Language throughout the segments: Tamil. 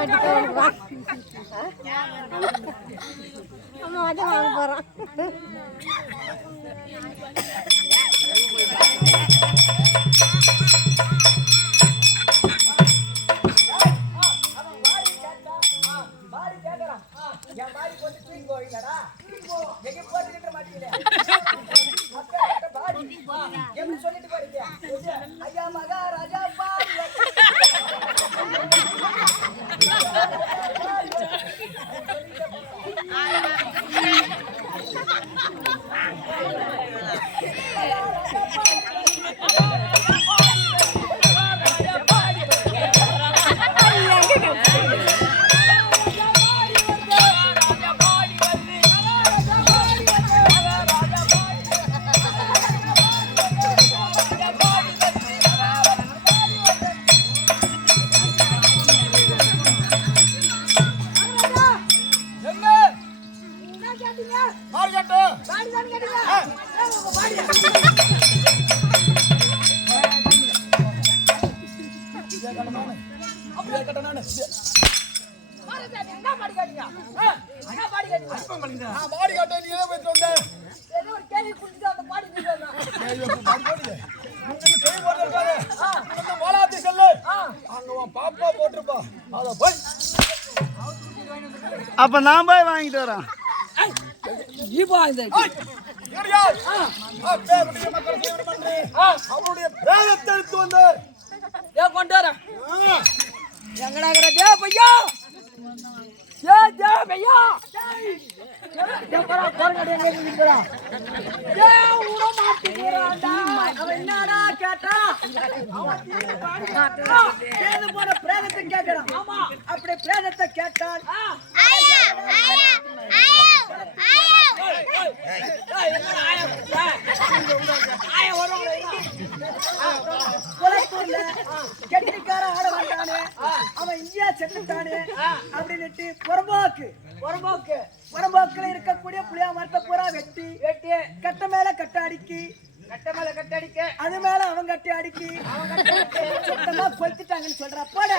வாங்க போறோம். அப்ப நான் போய் வாங்கிட்டு வரேன். அவருடைய பேரத்தை எடுத்து வந்து கொண்டு வரேன். எங்கடா பையா பையா என்னடா கேட்டா பிரேதத்தை கேட்கிறான். அப்படி பிரேதத்தை கேட்டால் கெட்டிக்கார ஆட வந்தானே அவன் இந்தியா செத்துட்டானே அப்படின்னுட்டு புறம்போக்குல இருக்கக்கூடிய புளியா மரத்தை பூரா வெட்டி கட்ட மேல கட்ட அடிக்கி அது மேல அவன் கட்டி அடிக்கி சுத்தமா கொளுத்துட்டாங்கன்னு சொல்ற போட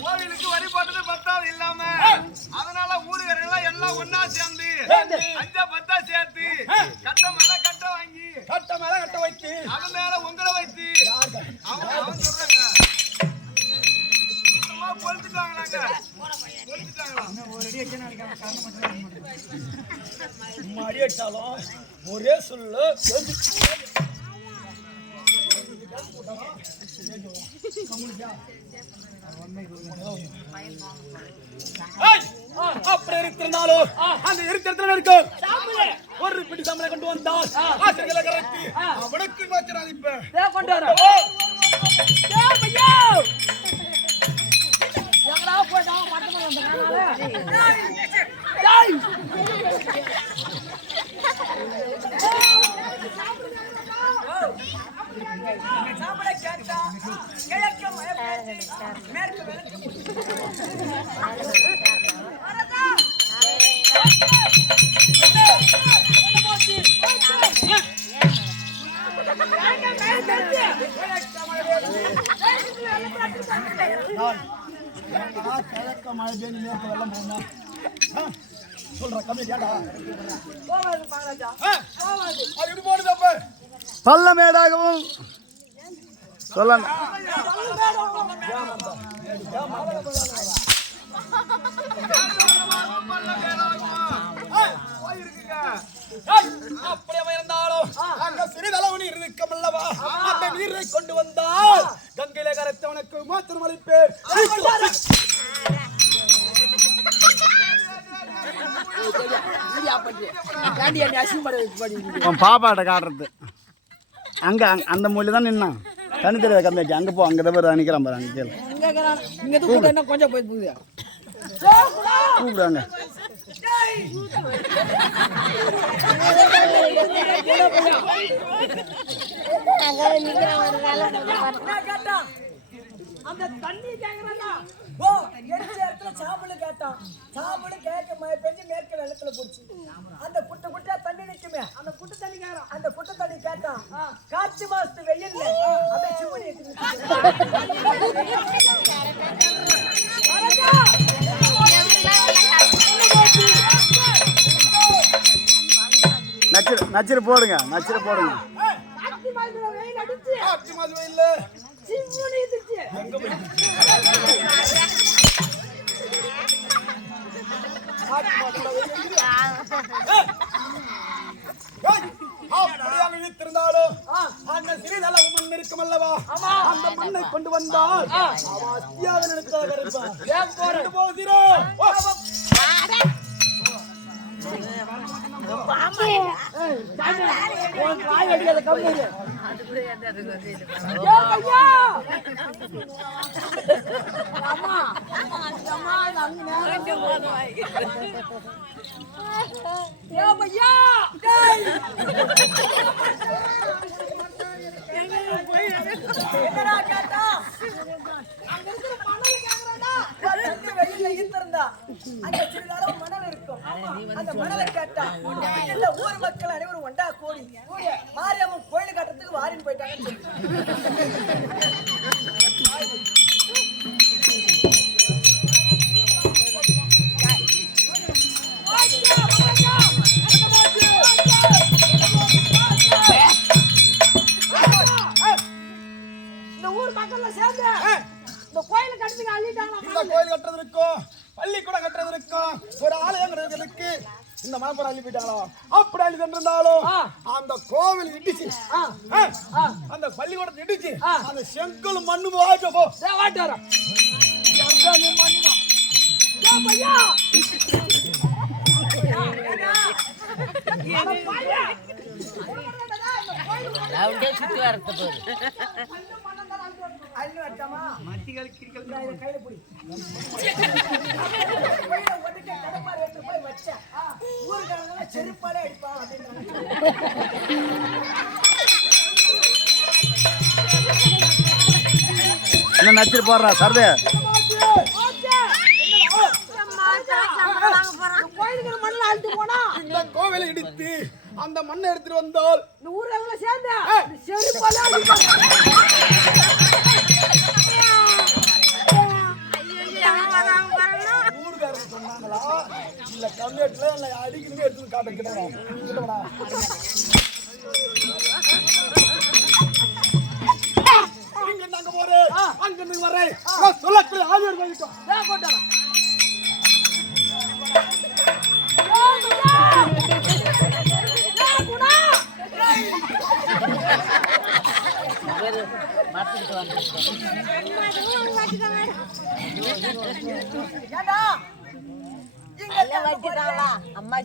கோவிலுக்கு வழிபாட்டு பத்தாவது இல்லாம அதனால ஊருகரெல்லாம் எல்லாம் ஒன்னா சேர்ந்து 5-10 சேர்த்து கட்ட மேல கட்ட வாங்கி கட்ட மேல கட்ட வச்சு அது மேல உங்களை வைத்து அவன் சொல்றாங்க பொழுதுட்டாங்களாங்க அடி அடிச்சாலும் ஒரே சொல்லு அப்படி இருக்கிறாலும் அந்த இருக்கிற இருக்கும் ஒரு பிடி சம்பளம் கொண்டு வந்தால் ஆசிரியர்களை கரைத்து அவனுக்கு வச்சிடாது இப்ப கொண்டு வர கிழக்க மழை பெய்யும் மேற்கு வெள்ளம் போனா சொல்ற கம்மி கேட்டா பள்ளமேடாகவும் சொல்லணும். அப்படியே இருந்தாலும் அங்க சிறிதளவு நீர் இருக்கமல்லவா அந்த நீரை கொண்டு வந்தால் கங்கையில கரைத்தவனுக்கு மாத்திரம் அளிப்பேன். பாப்பாட்ட காட்டுறது அங்க அந்த மொழி தான் நின்னான். கண்ணு தெரியாத கம்மியாச்சு அங்கே போ அங்கே தான் பேர் நிற்கிறான் பாரு அங்கே கேளு இங்க கூட்ட என்ன கொஞ்சம் போய் போகுது கூப்பிடுவாங்க அந்த தண்ணி கேக்குறானா ஓ எடுத்த இடத்துல சாம்பல் கேட்டான் சாம்பல் கேட்க மழை பெஞ்சு மேற்கு வெள்ளத்துல போச்சு அந்த குட்டை குட்டியா தண்ணி நிக்குமே அந்த குட்டை தண்ணி கேக்குறான் அந்த குட்டை தண்ணி கேட்டான் காற்று மாசத்து வெயில்ல அப்படியே சிவனி நச்சிரு போடுங்க நச்சிரு போடுங்க காற்று மாசத்துல வெயில் அடிச்சு காற்று மாசு வெயில்ல சிவனி எதிர்த்து அப்படியாக இழுத்திருந்தாலும் அந்த சிறிதள மண் இருக்கும் அல்லவா அந்த மண்ணை கொண்டு வந்தால் அவன் அத்தியாக நினைத்ததாக இருப்பான் போகிறோம் அந்த மணலை கேட்டா இந்த ஊர் மக்கள் அனைவரும் ஒண்டா கூடி மாரியம்மன் கோயில் கட்டுறதுக்கு வாரின்னு போயிட்டாங்க இந்த ஊர் மக்கள்ல சேர்ந்து இந்த கோயில் கட்டுறதுக்கு அள்ளிட்டாங்க இந்த கோயில் கட்டுறது இருக்கும் பள்ளிக்கூடம் கட்டுறது இருக்கும் ஒரு ஆலயம் இருக்கு இந்த மனப்படம் அள்ளி போயிட்டாங்களோ அப்படி அள்ளி தந்திருந்தாலும் அந்த கோவில் இடிச்சு அந்த பள்ளிக்கூடத்தை இடிச்சு அந்த செங்கல் மண்ணு வாட்ட போ வாட்டாரா சுத்தி வரத்து போது செருப்பாலே அடிப்பான் என்ன நச்சிரு போடுறா சரதே இந்த கோவிலை இடித்து அந்த மண்ணை எடுத்துட்டு வந்தால் இந்த ஊர்ல சேர்ந்து செருப்பாலே அடிப்பான் சொன்னாங்களா இல்ல கம்மியாட்டுல இல்ல அடிக்கணுமே எடுத்து காட்டுக்கிறோம் இங்க நாங்க போறேன் அங்க இருந்து வரேன் சொல்லக்கூடிய ஆளுநர் போயிட்டோம் போட்டாரா அம்மா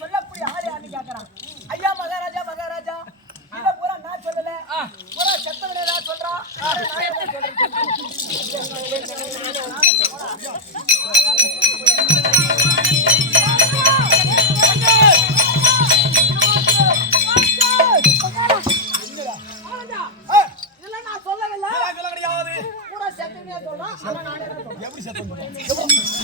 சொல்லக்கூடிய ஆளு யாருன்னு கேக்குறான் ஐயா மகாராஜா மகாராஜா இத பூரா நான் சொல்லல பூரா செத்தவனே நான் சொல்றான் இதெல்லாம் நான் சொல்லவில்லை கிடையாது பூரா செத்தவனே சொல்றான் எப்படி செத்தம்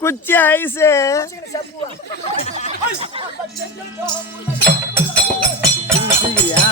குச்சி ஐஸு சப்புவா சீக்கிரியா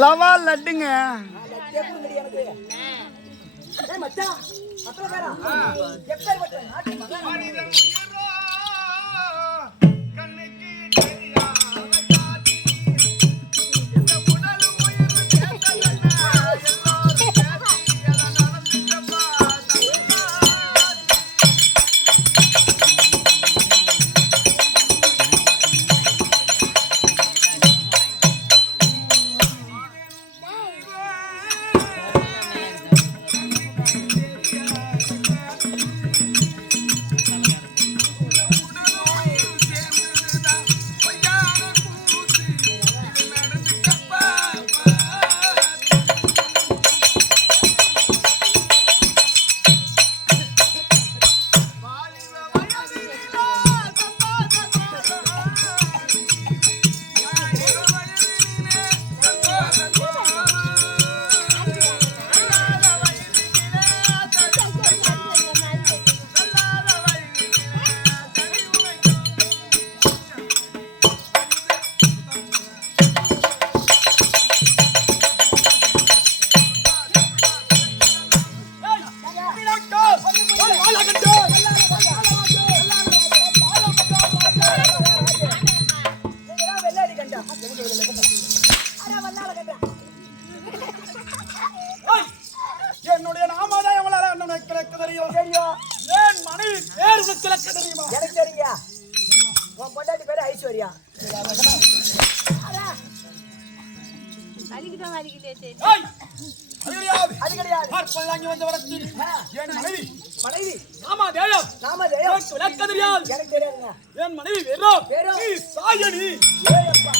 லவா லட்டுங்க மனிதன் உயிரோ கண்ணுக்கு தெரியாத காட்சி. இந்த உடல் உயிர் சேர்ந்ததென்ன எல்லாரும் பேசி என நடந்துச்சப்பா என்னுடைய நாமதான் எவ்வளவு எனக்கு தெரியும் ஏன் மனைவி பேர் உனக்கு தெரியுமா? எனக்கு தெரியுங்க உன் பொண்டாட்டி பேரு ஐஸ்வர்யா ஏய், அது கிடையாது. அது கிடையாது பார்ப்பதாங்கி வந்த வரத்தில் என் மனைவி மனைவி நாமதேயம் நாமதேயம் எனக்கு விளக்க தெரியாது. எனக்கு தெரியாதுங்க என் மனைவி வெறும் வெறும் நீ சாயணி ஏயப்பா